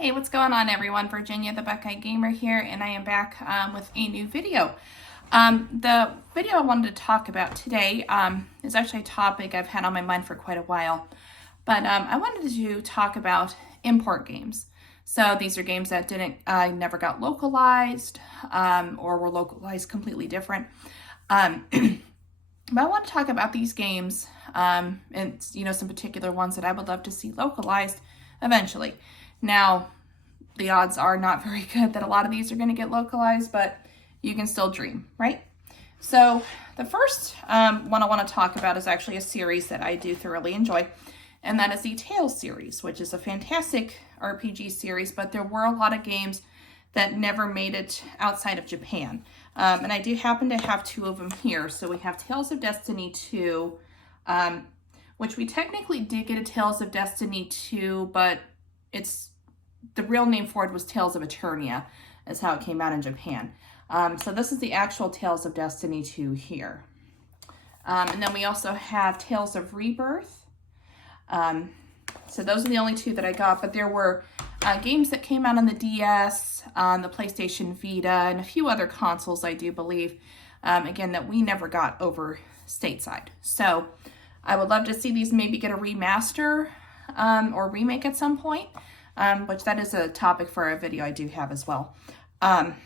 Hey, what's going on everyone? Virginia the Buckeye Gamer here, and I am back with a new video. The video I wanted to talk about today is actually a topic I've had on my mind for quite a while, but I wanted to talk about import games. So these are games that never got localized or were localized completely different. But I want to talk about these games and some particular ones that I would love to see localized eventually. Now, the odds are not very good that a lot of these are going to get localized, but you can still dream, right? So the first one I want to talk about is actually a series that I do thoroughly enjoy, and that is the Tales series, which is a fantastic RPG series, but there were a lot of games that never made it outside of Japan. And I do happen to have two of them here. So we have Tales of Destiny 2, which we technically did get a Tales of Destiny 2, but the real name for it was Tales of Eternia, is how it came out in Japan. So this is the actual Tales of Destiny 2 here. And then we also have Tales of Rebirth. So those are the only two that I got, but there were games that came out on the DS, on the PlayStation Vita, and a few other consoles, I do believe, again, that we never got over stateside. So I would love to see these maybe get a remaster or remake at some point, which that is a topic for a video I do have as well. And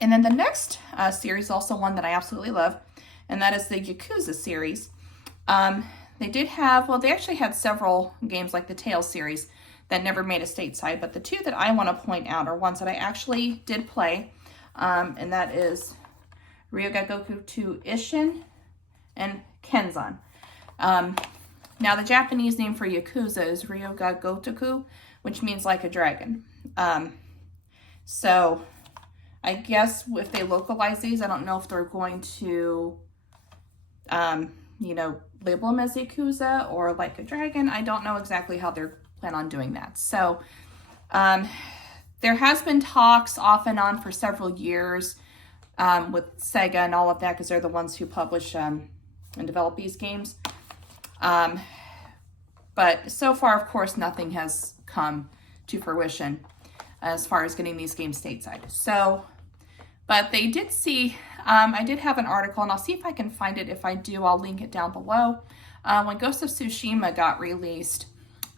then the next series, also one that I absolutely love, and that is the Yakuza series. They actually had several games like the Tales series that never made a stateside, but the two that I want to point out are ones that I actually did play, and that is Ryoga Goku 2 Ishin and Kenzan. Now, the Japanese name for Yakuza is Ryoga Gotoku, which means like a dragon. So I guess if they localize these, I don't know if they're going to, label them as Yakuza or like a dragon. I don't know exactly how they're plan on doing that. So there has been talks off and on for several years with Sega and all of that, because they're the ones who publish and develop these games. But so far, of course, nothing has come to fruition as far as getting these games stateside. So, but they did see, I did have an article, and I'll see if I can find it. If I do, I'll link it down below. When Ghost of Tsushima got released,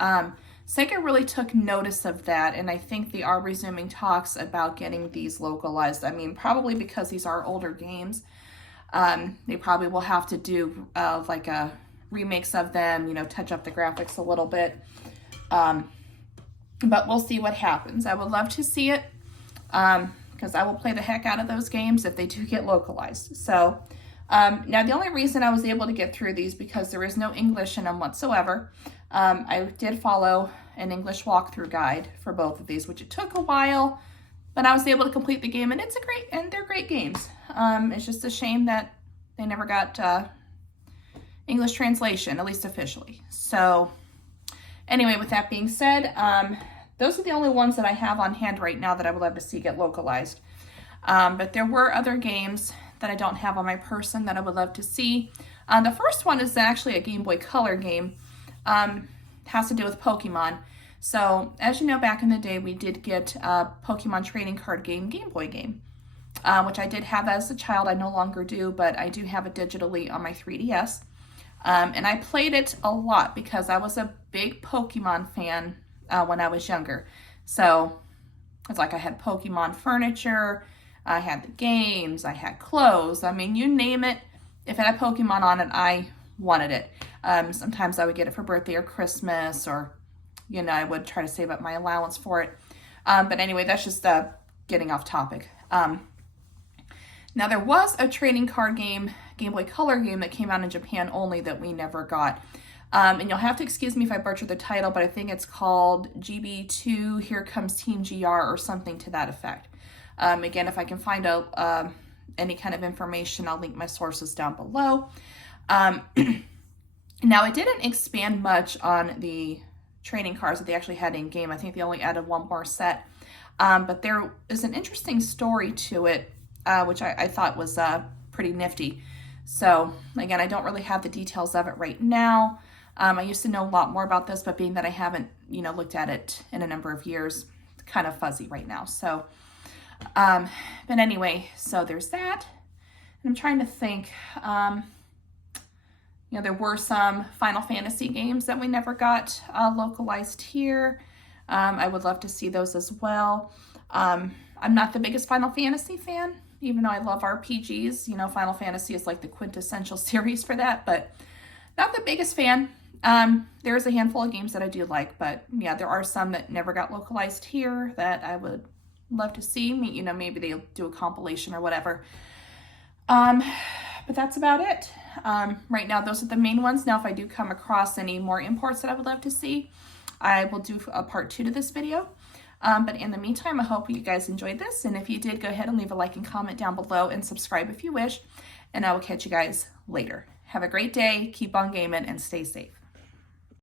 Sega really took notice of that, and I think they are resuming talks about getting these localized. I mean, probably because these are older games, they probably will have to do like a remakes of them, touch up the graphics a little bit. But we'll see what happens. I would love to see it, because I will play the heck out of those games if they do get localized. So now the only reason I was able to get through these, because there is no English in them whatsoever. I did follow an English walkthrough guide for both of these, which it took a while, but I was able to complete the game, and they're great games. It's just a shame that they never got English translation, at least officially. So anyway, with that being said, those are the only ones that I have on hand right now that I would love to see get localized. But there were other games that I don't have on my person that I would love to see. The first one is actually a Game Boy Color game. Has to do with Pokemon. So, as you know, back in the day, we did get a Pokemon trading card game, Game Boy game, which I did have as a child. I no longer do, but I do have it digitally on my 3DS. And I played it a lot because I was a big Pokemon fan when I was younger. So, it's like I had Pokemon furniture, I had the games, I had clothes. I mean, you name it. If it had Pokemon on it, I wanted it. Sometimes I would get it for birthday or Christmas, or, I would try to save up my allowance for it. But anyway, that's just getting off topic. Now, there was a trading card game, Game Boy Color game, that came out in Japan only that we never got. And you'll have to excuse me if I butcher the title, but I think it's called GB2 Here Comes Team GR or something to that effect. Again, if I can find out any kind of information, I'll link my sources down below. Now, it didn't expand much on the trading cards that they actually had in game. I think they only added one more set. But there is an interesting story to it, which I thought was pretty nifty. So, again, I don't really have the details of it right now. I used to know a lot more about this, but being that I haven't, looked at it in a number of years, it's kind of fuzzy right now. So, but anyway, so there's that. And I'm trying to think, there were some Final Fantasy games that we never got localized here. I would love to see those as well. I'm not the biggest Final Fantasy fan, even though I love RPGs. Final Fantasy is like the quintessential series for that, but not the biggest fan. There's a handful of games that I do like, but yeah, there are some that never got localized here that I would love to see. Maybe they'll do a compilation or whatever. But that's about it. Right now, those are the main ones. Now, if I do come across any more imports that I would love to see, I will do a part 2 to this video. But in the meantime, I hope you guys enjoyed this. And if you did, go ahead and leave a like and comment down below and subscribe if you wish. And I will catch you guys later. Have a great day. Keep on gaming and stay safe.